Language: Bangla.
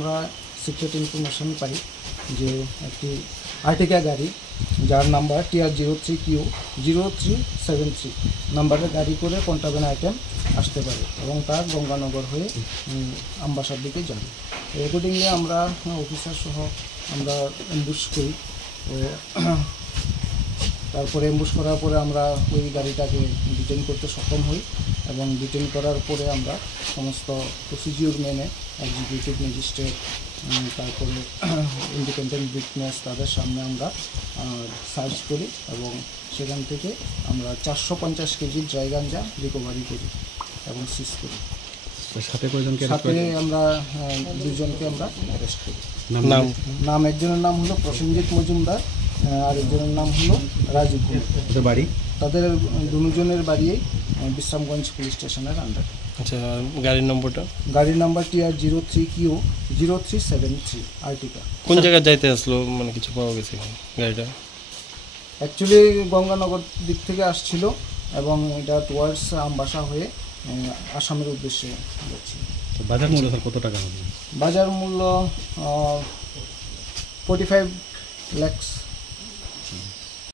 আমরা সিক্রেট ইনফরমেশন পাই যে একটি আর্টিকা গাড়ি যার নাম্বার TR03Q0373 নাম্বারের গাড়ি করে কন্ট্রাব্যান্ড আইটেম আসতে পারে এবং তার গঙ্গানগর হয়ে আমবাসার দিকে যাবে। অ্যাকর্ডিংলি আমরা অফিসার সহ আমরা অ্যাম্বুশ করি। তো তারপরে অ্যাম্বুশ করার পরে আমরা ওই গাড়িটাকে ডিটেইন করতে সক্ষম হই এবং ডিটেইন করার পরে আমরা সমস্ত প্রসিডিওর মেনে এক্সিকিউটিভ ম্যাজিস্ট্রেট তারপরে ইন্ডিপেন্ডেন্ট উইটনেস তাদের সামনে আমরা সার্চ করি এবং সেখান থেকে আমরা 450 কেজি ড্রাই গাঞ্জা রিকভারি করি এবং সিজ করি। সাথে আমরা দুজনকে আমরা অ্যারেস্ট করি। নাম একজনের নাম হলো প্রসেনজিৎ মজুমদার, আরেকজনের নাম হলো রাজীব কুমার। বাড়ি তাদের দুজনের বাড়ি বিশ্রামগঞ্জ পুলিশ স্টেশনের আন্ডারে। আচ্ছা, গাড়ির নম্বরটা? গাড়ির নাম্বার TR03Q0373 আর্টিকা। কোন জায়গায় যাইতে আসলো, মানে কিছু পাওয়া গেছে গাড়িটা? অ্যাকচুয়ালি গঙ্গানগর দিক থেকে আসছিল এবং এটা টুয়ার্ডস আমবাসা হয়ে আসামের উদ্দেশ্যে যাচ্ছে। বাজার মূল্য কত টাকা হবে? বাজার মূল্য 45 lakhs।